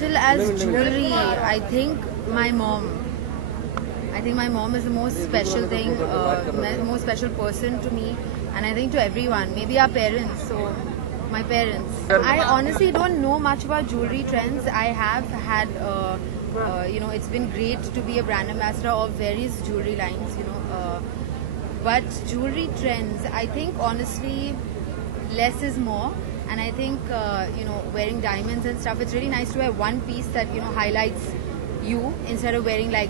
special as jewelry, I think my mom. I think my mom is the most special thing, the most special person to me, and I think to everyone. Maybe our parents. So, my parents. I honestly don't know much about jewelry trends. I have had, it's been great to be a brand ambassador of various jewelry lines, but jewelry trends, I think honestly, less is more. And I think, wearing diamonds and stuff, it's really nice to wear one piece that, highlights you instead of wearing like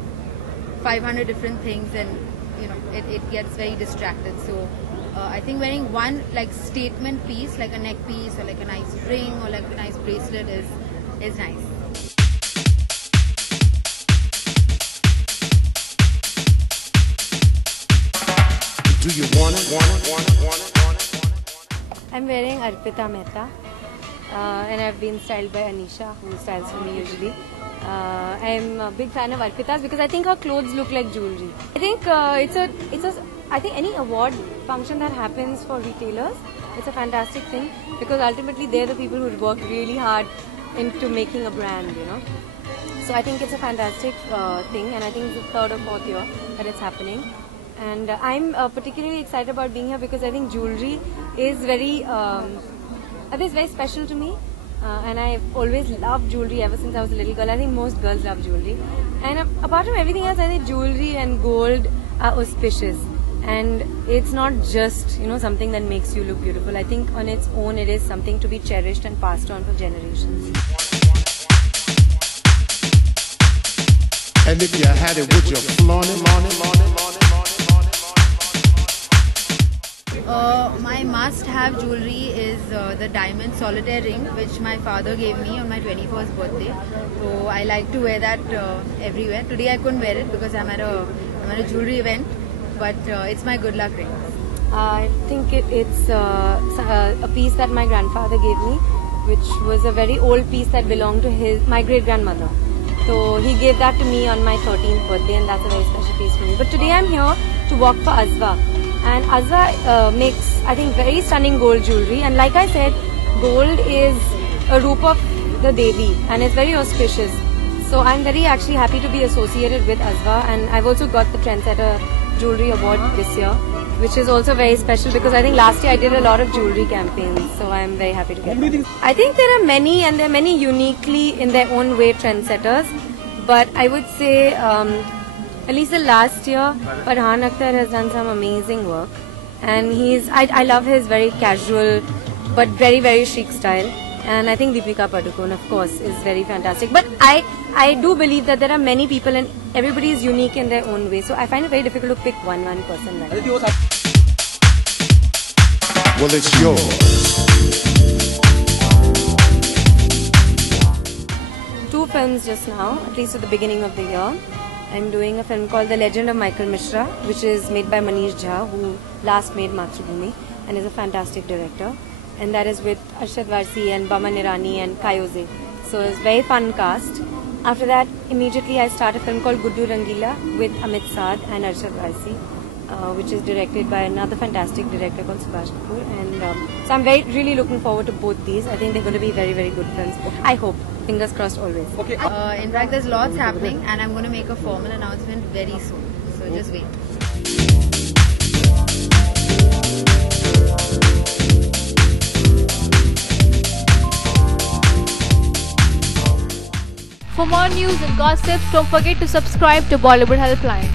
500 different things, and, it gets very distracted. So, I think wearing one like statement piece, like a neck piece or like a nice ring or like a nice bracelet is nice. Do you want it? I'm wearing Arpita Mehta, and I've been styled by Anisha, who styles for me usually. I'm a big fan of Arpita's because I think her clothes look like jewelry. I think I think any award function that happens for retailers, it's a fantastic thing because ultimately they're the people who work really hard into making a brand, So I think it's a fantastic thing, and I think it's the third or fourth year that it's happening. And I'm particularly excited about being here because I think jewelry is very special to me. And I've always loved jewelry ever since I was a little girl. I think most girls love jewelry. And apart from everything else, I think jewelry and gold are auspicious. And it's not just, something that makes you look beautiful. I think on its own, it is something to be cherished and passed on for generations. And if you had it, would you flaunt it? My must-have jewelry is the diamond solitaire ring, which my father gave me on my 21st birthday. So I like to wear that everywhere. Today I couldn't wear it because I'm at a jewelry event, but it's my good luck ring. I think it's a piece that my grandfather gave me, which was a very old piece that belonged to my great-grandmother. So he gave that to me on my 13th birthday, and that's a very special piece for me. But today I'm here to walk for Azwa. And Azwa makes, I think, very stunning gold jewelry. And like I said, gold is a roop of the Devi, and it's very auspicious. So I'm very actually happy to be associated with Azwa. And I've also got the Trendsetter Jewelry Award this year, which is also very special because I think last year I did a lot of jewelry campaigns. So I'm very happy to get that. I think there are many, and there are many uniquely in their own way trendsetters. But I would say, at least the last year, Farhan Akhtar has done some amazing work, and I love his very casual but very, very chic style. And I think Deepika Padukone, of course, is very fantastic. But I do believe that there are many people and everybody is unique in their own way. So I find it very difficult to pick one person. Like well, it's yours. 2 films just now, at least at the beginning of the year. I'm doing a film called The Legend of Michael Mishra, which is made by Manish Jha, who last made Mathrubhumi and is a fantastic director. And that is with Arshad Varsi and Baman Irani and Kayoze. So it's a very fun cast. After that, immediately I start a film called Guddu Rangila with Amit Saad and Arshad Varsi, which is directed by another fantastic director called Subhash Kapoor. And so I'm really looking forward to both these. I think they're going to be very, very good films. I hope. Fingers crossed always. Okay. In fact, there's lots happening, and I'm going to make a formal announcement very soon. So just wait. For more news and gossips, don't forget to subscribe to Bollywood Helpline.